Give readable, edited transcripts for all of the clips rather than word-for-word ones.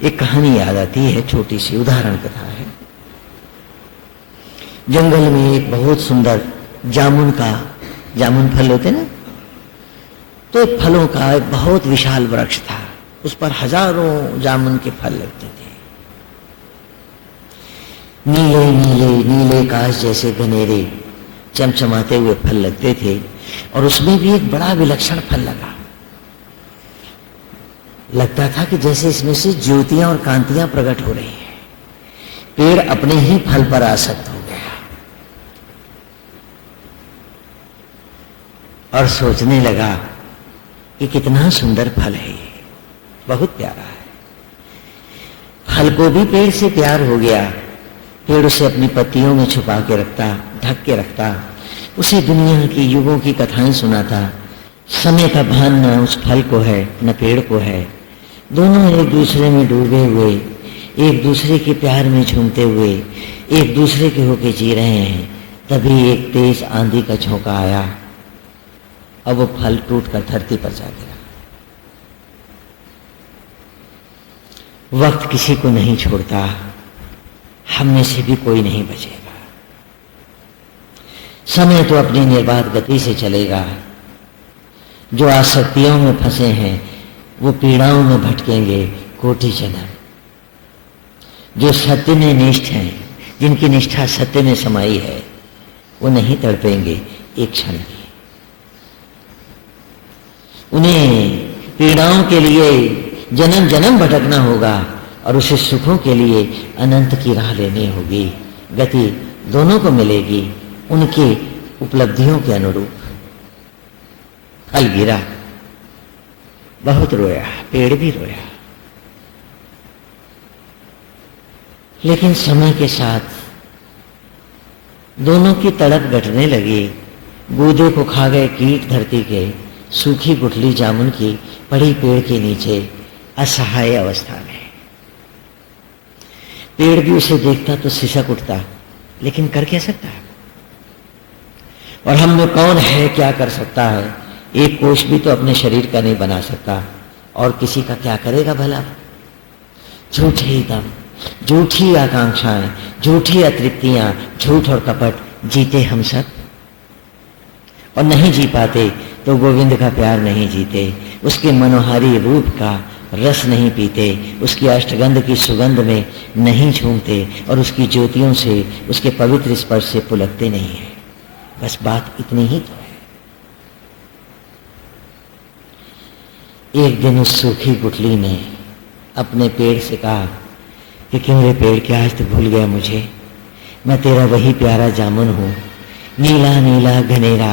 एक कहानी याद आती है, छोटी सी उदाहरण कथा है। जंगल में एक बहुत सुंदर जामुन फल होते ना, तो एक फलों का एक बहुत विशाल वृक्ष था। उस पर हजारों जामुन के फल लगते थे। नीले नीले नीले काश जैसे घनेरे चमचमाते हुए फल लगते थे, और उसमें भी एक बड़ा विलक्षण फल लगा। लगता था कि जैसे इसमें से ज्योतियां और कांतियां प्रकट हो रही हैं। पेड़ अपने ही फल पर आसक्त हो गया और सोचने लगा कि कितना सुंदर फल है ये, बहुत प्यारा है। फल को भी पेड़ से प्यार हो गया। पेड़ उसे अपनी पत्तियों में छुपा के रखता, ढक के रखता, उसे दुनिया की युगों की कथाएं सुनाता। समय का भान न उस फल को है न पेड़ को है। दोनों एक दूसरे में डूबे हुए, एक दूसरे के प्यार में झूमते हुए, एक दूसरे के होके जी रहे हैं। तभी एक तेज आंधी का झोंका आया और वो फल टूटकर धरती पर जा गिरा। वक्त किसी को नहीं छोड़ता, हम में से भी कोई नहीं बचेगा। समय तो अपनी निर्बाध गति से चलेगा। जो आसक्तियों में फंसे हैं वो पीड़ाओं में भटकेंगे कोटि जन्म। जो सत्य में निष्ठ हैं, जिनकी निष्ठा सत्य में समाई है, वो नहीं तड़पेंगे एक क्षण भी। उन्हें पीड़ाओं के लिए जन्म जन्म भटकना होगा और उसे सुखों के लिए अनंत की राह लेनी होगी। गति दोनों को मिलेगी उनके उपलब्धियों के अनुरूप। फल गिरा, बहुत रोया, पेड़ भी रोया, लेकिन समय के साथ दोनों की तड़प घटने लगी। गूदे को खा गए कीट धरती के, सूखी गुठली जामुन की पड़ी पेड़ के नीचे असहाय अवस्था में। पेड़ भी उसे देखता तो सिसक उठता, लेकिन कर क्या सकता है? और हम में कौन है, क्या कर सकता है? एक कोष भी तो अपने शरीर का नहीं बना सकता, और किसी का क्या करेगा भला? झूठे दम, झूठी आकांक्षाएं, झूठी अतृप्तियां, झूठ और कपट जीते हम सब, और नहीं जी पाते तो गोविंद का प्यार नहीं जीते, उसके मनोहारी रूप का रस नहीं पीते, उसकी अष्टगंध की सुगंध में नहीं झूमते, और उसकी ज्योतियों से, उसके पवित्र स्पर्श से पुलकते नहीं है। बस बात इतनी ही तो है। एक दिन उस सूखी गुठली ने अपने पेड़ से कहा कि क्यों रे पेड़, क्या आज तक भूल गया मुझे? मैं तेरा वही प्यारा जामुन हूं, नीला नीला घनेरा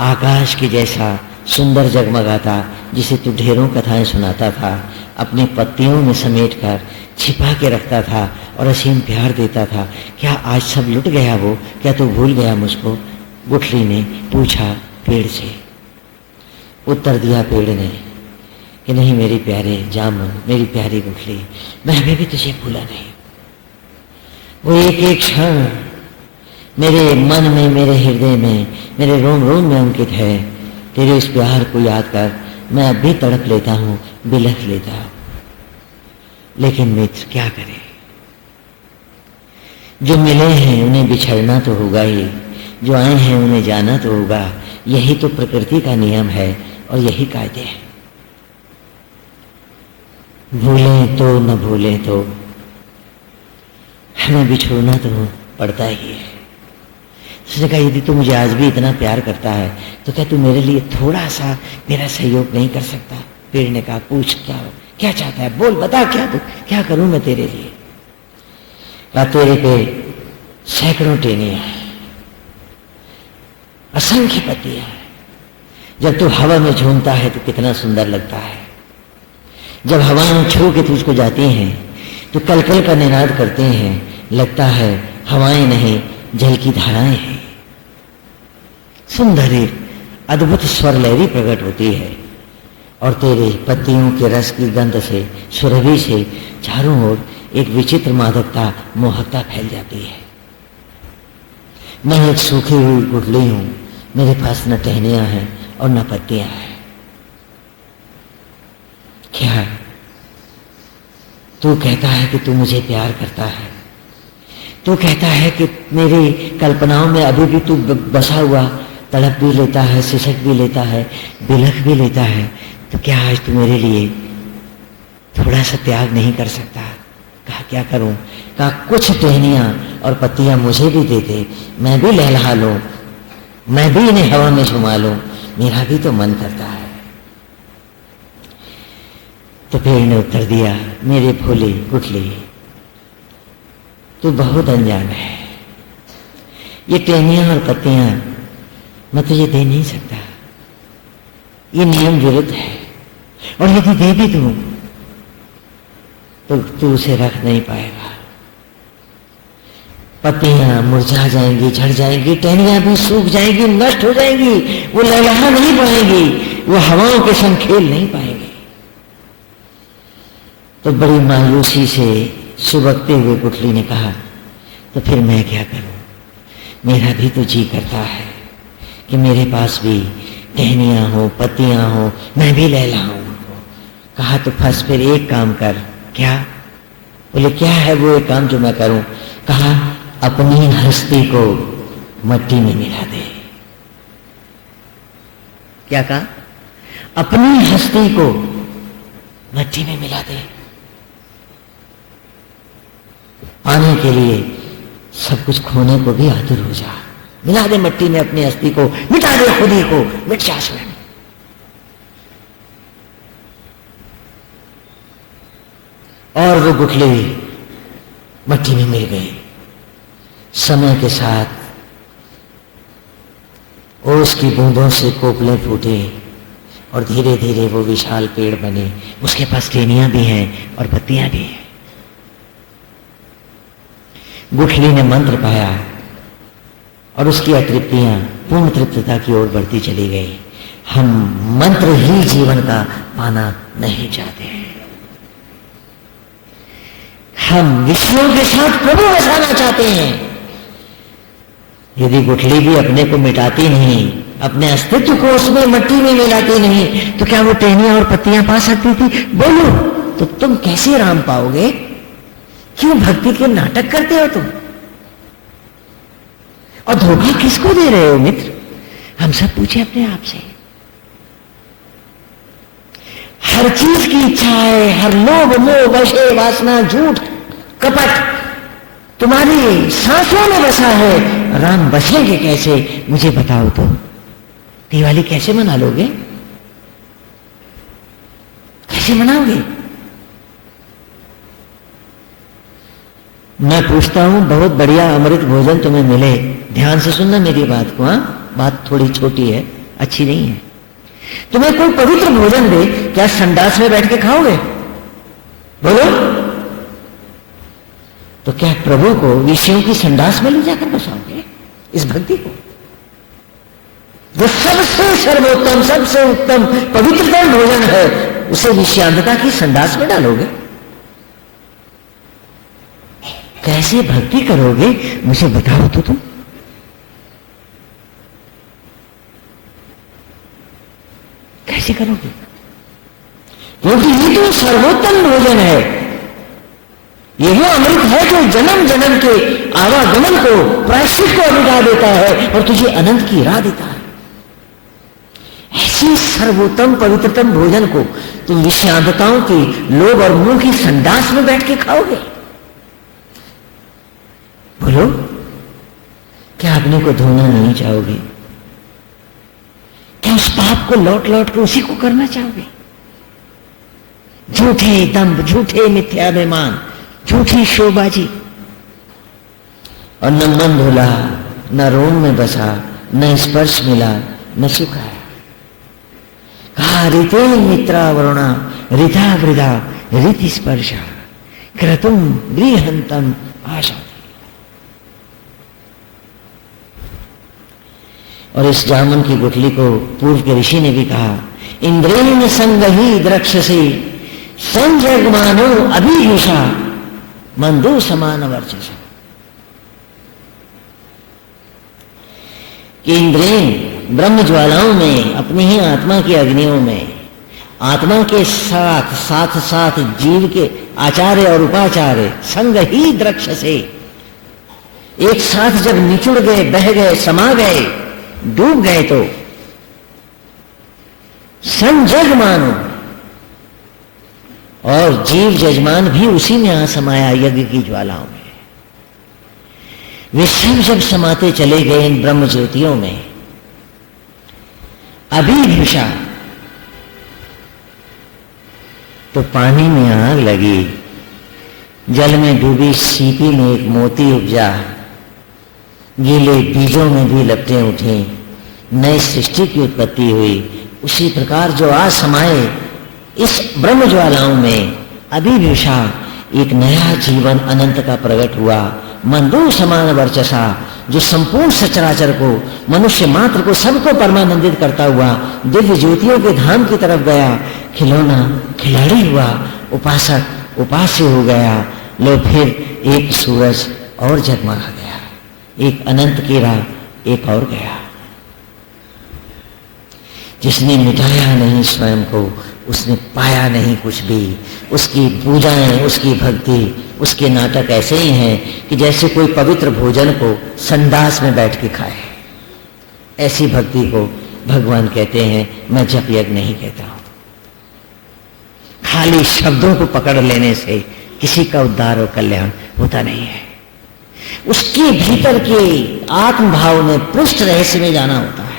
आकाश के जैसा सुंदर जगमगाता, जिसे तू ढेरों कथाएं सुनाता था, अपनी पत्तियों में समेटकर छिपा के रखता था और असीम प्यार देता था। क्या आज सब लुट गया वो? क्या तू भूल गया मुझको? गुठली ने पूछा पेड़ से। उत्तर दिया पेड़ ने कि नहीं मेरी प्यारे जामुन, मेरी प्यारी गुठली, मैं अभी भी तुझे भूला नहीं। वो एक एक क्षण मेरे मन में, मेरे हृदय में, मेरे रोम रोम में अंकित है। तेरे इस प्यार को याद कर मैं अब भी तड़प लेता हूँ, बिलख लेता हूँ। लेकिन मित्र क्या करें, जो मिले हैं उन्हें बिछड़ना तो होगा ही, जो आए हैं उन्हें जाना तो होगा। यही तो प्रकृति का नियम है और यही कायदे हैं। भूलें तो न भूलें तो हमें बिछोड़ना तो पड़ता ही है। उसने कहा यदि तू मुझे आज भी इतना प्यार करता है तो क्या तू मेरे लिए थोड़ा सा मेरा सहयोग नहीं कर सकता? पेड़ ने कहा पूछ, क्या चाहता है, बोल, बता, क्या करूं मैं तेरे लिए? कहा तेरे पे सैकड़ों टेनियां हैं, असंख्य पत्तियां हैं। जब तू हवा में झूमता है तो कितना सुंदर लगता है। जब हवाएं छू के तुझको जाती हैं तो कलकल का निनाद करते हैं, लगता है हवाएं नहीं जल की धाराएं हैं। सुंदर एक अद्भुत स्वर लहरी प्रकट होती है और तेरे पत्तियों के रस की गंध से, सुरभि से चारों ओर एक विचित्र मादकता, मोहकता फैल जाती है। मैं एक सूखी हुई गुठली हूं, मेरे पास न टहनियां हैं और न पत्तियां हैं। क्या तू कहता है कि तू मुझे प्यार करता है, तू कहता है कि मेरी कल्पनाओं में अभी भी तू बसा हुआ, तड़प भी लेता है, सिसक भी लेता है, बिलख भी लेता है, तो क्या आज तू मेरे लिए थोड़ा सा त्याग नहीं कर सकता? कहा क्या करूं? कहा कुछ टहनियां और पत्तियां मुझे भी दे दे, मैं भी लहलहा लूं, मैं भी इन्हें हवा में झुमा लूं, मेरा भी तो मन करता है। तो पेड़ ने उत्तर दिया, मेरे भोले गुठली, तू बहुत अनजान है, ये टहनियां और पत्तियां मैं तुझे दे नहीं सकता, ये नियम विरुद्ध है, और यदि दे भी दूं तो तू उसे रख नहीं पाएगा। पत्तियां मुरझा जाएंगी, झड़ जाएंगी, टहनियां भी सूख जाएंगी, नष्ट हो जाएंगी, वो लहलहा नहीं पाएंगी, वो हवाओं के संग खेल नहीं पाएंगे। तो बड़ी मायूसी से सुबकते हुए गुठली ने कहा, तो फिर मैं क्या करूं? मेरा भी तो जी करता है कि मेरे पास भी टहनियां हो, पत्तियां हो, मैं भी लहलहाऊं। कहा तो फंस, फिर एक काम कर। क्या? बोले क्या है वो एक काम जो मैं करूं? कहा अपनी हस्ती को मट्टी में मिला दे। क्या कहा? अपनी हस्ती को मट्टी में मिला दे। पाने के लिए सब कुछ खोने को भी आतुर हो जा, मिला दे मट्टी में अपनी हस्ती को, मिटा दे खुद ही को, मिट जा स्वयं। और वो गुठली मट्टी में मिल गई। समय के साथ ओस की बूंदों से कोपले फूटे और धीरे धीरे वो विशाल पेड़ बने। उसके पास टहनियां भी हैं और पत्तियां भी हैं। गुठली ने मंत्र पाया और उसकी अतृप्तियां पूर्ण तृप्तता की ओर बढ़ती चली गई। हम मंत्र ही जीवन का पाना नहीं चाहते हैं, हम विषयों के साथ प्रभु बसाना चाहते हैं। यदि गुठली भी अपने को मिटाती नहीं, अपने अस्तित्व को उसमें मट्टी में मिलाती नहीं, तो क्या वो टहनियां और पत्तियां पा सकती थी? बोलो, तो तुम कैसे राम पाओगे? क्यों भक्ति के नाटक करते हो तुम? और धोखा किसको दे रहे हो मित्र? हम सब पूछे अपने आप से। हर चीज की इच्छाएं, हर लोभ मोह वशे वासना झूठ कपट तुम्हारी सांसों में बसा है। राम बसेंगे कैसे? मुझे बताओ तो। दिवाली कैसे मना लोगे? कैसे मनाओगे? मैं पूछता हूं, बहुत बढ़िया अमृत भोजन तुम्हें मिले, ध्यान से सुनना मेरी बात को। हाँ, बात थोड़ी छोटी है, अच्छी नहीं है। तुम्हें कोई पवित्र भोजन दे, क्या संडास में बैठ के खाओगे? बोलो, तो क्या प्रभु को विषयों की संडास में ले जाकर बसाओगे? इस भक्ति को जो सबसे सर्वोत्तम, सबसे उत्तम, पवित्रतम भोजन है, उसे विषयांतता की संडास में डालोगे? कैसे भक्ति करोगे? मुझे बताओ तो तुम। कैसे करोगे? क्योंकि ये तो सर्वोत्तम भोजन है, ये वो अमृत है जो जन्म जन्म के आवागमन को, प्रायश्चित को मिटा देता है और तुझे अनंत की राह देता है। ऐसी सर्वोत्तम पवित्रतम भोजन को तुम विषयांतताओं की, लोभ और मोह की संडास में बैठ के खाओगे? बोलो, क्या अपने को धोना नहीं चाहोगे? क्या उस पाप को लौट लौट के उसी को करना चाहोगे? झूठे दंभ, झूठे मिथ्याभिमान, झूठी शोबाजी, और न मन धुला, न रोम में बसा, न स्पर्श मिला, न सुख आया। कहा ऋते मित्रा वरुणा ऋता वृदा रीति स्पर्शा क्रतुम गृहंतम आशा। और इस जामुन की गुठली को पूर्व के ऋषि ने भी कहा, इंद्रेण संग ही द्रक्षसी संजगमानो अभियुषा मंदो समान वर्चसा। कि इंद्रेण ब्रह्म ज्वालाओं में, अपनी ही आत्मा की अग्नियों में आत्मा के साथ साथ साथ जीव के आचार्य और उपाचार्य संग ही द्रक्ष से एक साथ जब निचुड़ गए, बह गए, समा गए, डूब गए तो संजग मानो, और जीव जजमान भी उसी में आ समाया यज्ञ की ज्वालाओं में। वे सब जब समाते चले गए इन ब्रह्म ज्योतियों में, अभिभिषा तो पानी में आग लगी, जल में डूबी सीपी में एक मोती उपजा, गीले बीजों में भी लपटें उठी, नई सृष्टि की उत्पत्ति हुई। उसी प्रकार जो आज समाये इस ब्रह्म ज्वालाओं में अभिभिषा एक नया जीवन अनंत का प्रकट हुआ। मंदो समान वर्चसा, जो संपूर्ण सचराचर को, मनुष्य मात्र को, सबको परमानंदित करता हुआ दिव्य ज्योतियों के धाम की तरफ गया। खिलौना खिलाड़ी हुआ, उपासक उपास्य हो गया। लो फिर एक सूरज और जगमगा गया, एक अनंत की राह एक और गया। जिसने मिटाया नहीं स्वयं को, उसने पाया नहीं कुछ भी। उसकी पूजाएं, उसकी भक्ति, उसके नाटक ऐसे ही हैं कि जैसे कोई पवित्र भोजन को संडास में बैठ के खाए। ऐसी भक्ति को भगवान कहते हैं। मैं जप यज्ञ नहीं कहता हूं। खाली शब्दों को पकड़ लेने से किसी का उद्धार और कल्याण होता नहीं है। उसके भीतर के आत्मभाव में पृष्ठ रहस्य में जाना होता है।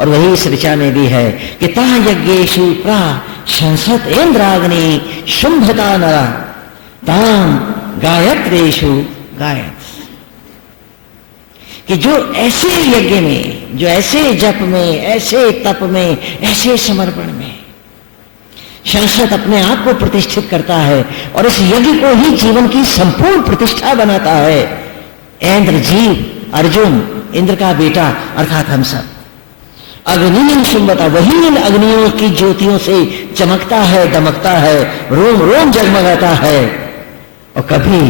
और वही इस ऋचा में भी है कि ता यज्ञेषु प्रशंसत इंद्राग्नि शुंभता नरा ताम गायत्रेषु गायत, कि जो ऐसे यज्ञ में, जो ऐसे जप में, ऐसे तप में, ऐसे समर्पण में शंसत अपने आप को प्रतिष्ठित करता है और इस यज्ञ को ही जीवन की संपूर्ण प्रतिष्ठा बनाता है। इंद्र, जीव, अर्जुन, इंद्र का बेटा अर्थात हम सब, अग्नि शुंभता, वही इन अग्नियों की ज्योतियों से चमकता है, दमकता है, रोम रोम जगमगाता है। और कभी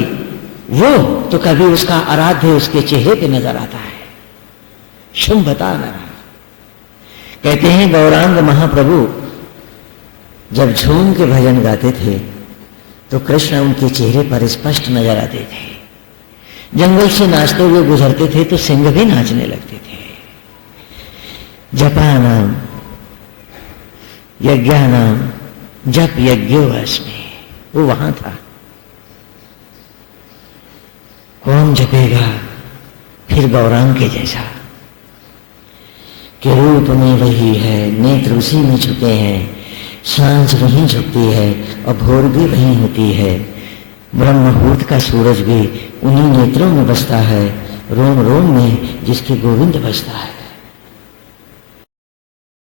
वो तो कभी उसका आराध्य उसके चेहरे पे नजर आता है। शुंभता नरा, कहते हैं गौरांग महाप्रभु जब झूम के भजन गाते थे तो कृष्ण उनके चेहरे पर स्पष्ट नजर आते थे। जंगल से नाचते हुए गुजरते थे तो सिंह भी नाचने लगते थे। जपानाम यज्ञानाम जप यज्ञो अस्मि, वो वहां था। कौन जपेगा फिर गौरांग के जैसा, के रूप में वही है, नेत्र उसी में झुके हैं, सांझ वहीं झुकती है और भोर भी वहीं होती है। ब्रह्म मुहूर्त का सूरज भी उन्हीं नेत्रों में बसता है, रोम रोम में जिसके गोविंद बसता है।